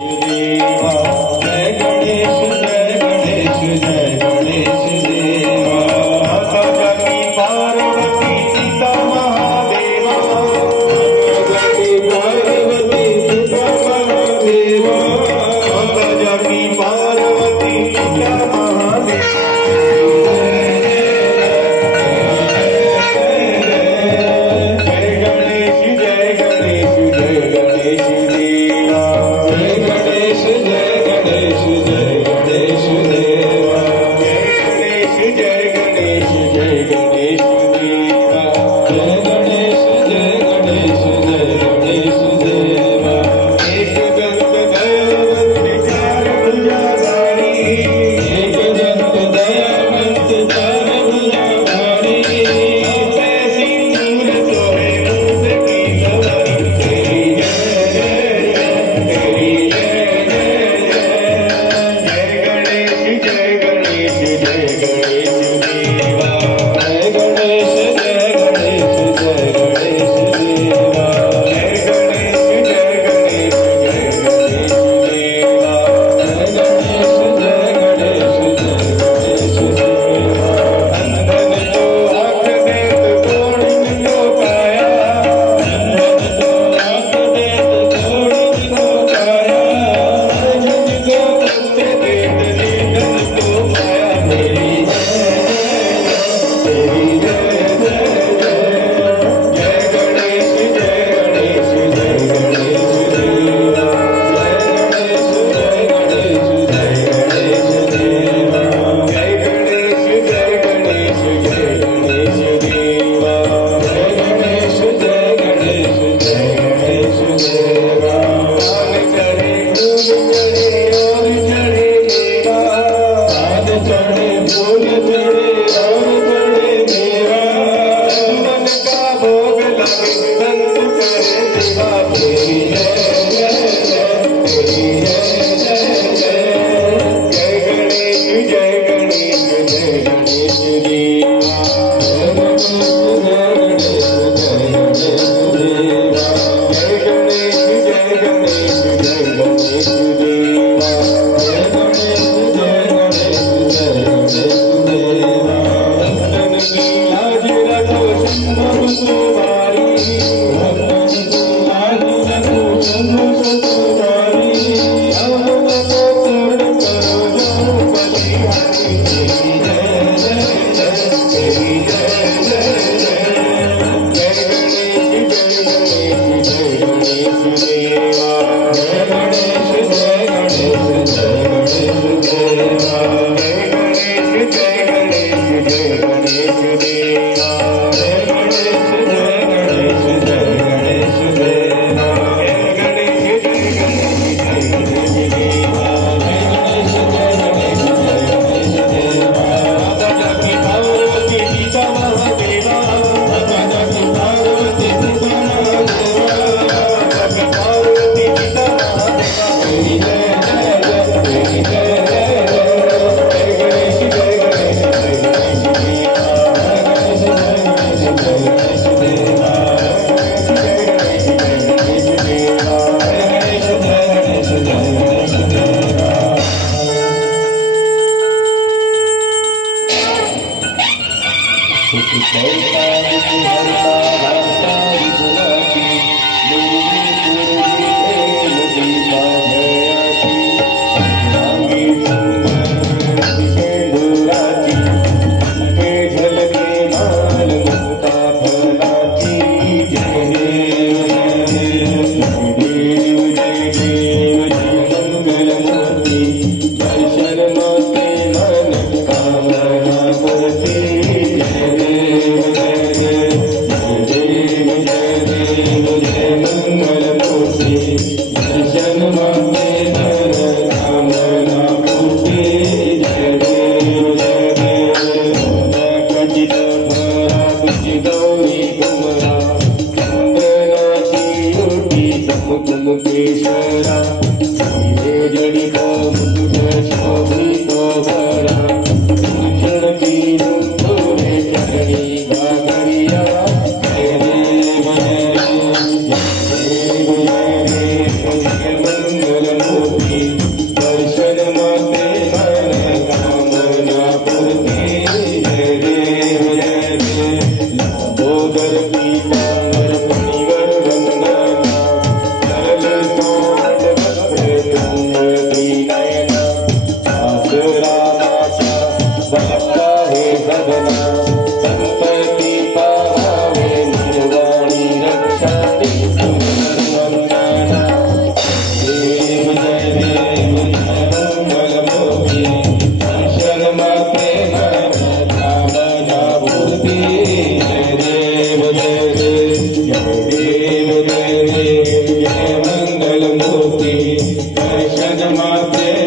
देवा जय गणेश जय गणेश जय गणेश देवा माता जगी पार्वती पिता महादेवा माता जगी पार्वती पिता महादेवा माता जगी पार्वती पिता महादेवा जय गणेश जय गणेश जय गणेश देवा जय गणेश जय गणेश जय गणेश देवा जय गणेश जय गणेश देवा जय गणेश जय गणेश जय गणेश देवा एक दंत दयावंत चार भुजाधारी एक दंत दयावंत चार भुजाधारी आपे सिंदूर सोहे मूस की सवारी तेरी जय तेरी जय जय गणेश जय गणेश जय गणेश देवा जय गणेश जय गणेश जय गणेश देवा जय गणेश जय गणेश जय गणेश देवा जय गणेश जय गणेश जय गणेश देवा अंधन तो आँख देत कोण मिलो काया अंधन तो आँख देत कोण मिलो काया अंजन को कष्ट देत निर्धन को पाया तेरी तेरी जय जय गणेश जय गणेश जय गणेश देवा जय गणेश जय गणेश जय गणेश देवा जय गणेश जय गणेश जय गणेश देवा जय गणेश जय गणेश जय गणेश देवा पान चढ़े फूल चढ़े और चढ़े मेवा पान चढ़े फूल चढ़े और चढ़े मेवा मन का भोग लगे संत करे सेवा तेरी जय तेरी जय गणेश जय गणेश जय गणेश देवा जय गणेश जय गणेश देवा जय गणेश जय गणेश जय गणेश देवा जय गणेश जय गणेश जय गणेश देवा भक्तन की लाज रखो शंभु तुम्हारी भक्तन की लाज रखो शंभु तुम्हारी हम को पूर्ण करो जो बलिहारी तेरी जय तेरी जय गणेश जय गणेश देवा जय गणेश जय गणेश जय गणेश देवा जय गणेश जय गणेश जय गणेश देवा जय गणेश जय गणेश जय गणेश देवा जय गणेश जय गणेश जय गणेश देवा जय गणेश जय गणेश जय गणेश देवा माता जगी पार्वती पिता महादेवा माता जगी पार्वती पिता महादेवा माता जगी पार्वती पिता महादेवा तेरी जय तेरी जय जय गणेश जय गणेश जय गणेश देवा जय गणेश जय गणेश जय गणेश देवा जय गणेश जय गणेश देवा जय गणेश जय गणेश जय गणेश देवा सुख करता विहरता रास्ता विपुलाची दुर्वी पूर्वी प्रेम दीपा भयाची मांगी सुंदर सिंदुराची मुखे झलके माल मुक्ता फलाची जय देव जय देव जय मंगल मूर्ती दर्शन माते मन कामना मूर्ती जय देव जय देव जय देव जय मंगल मूर्ती दर्शन माते मन कामना मूर्ती जय देव कटित भरा तुझी गौरी कुमरा चंदनाची युटी समुकुम केशरा हिरे जडित मुकुट शोभित भरा भूषण तीनु तोरे चरणी गागरिया जय देव जय देव जय देव जय मंगल मूर्ति दर्शन मागे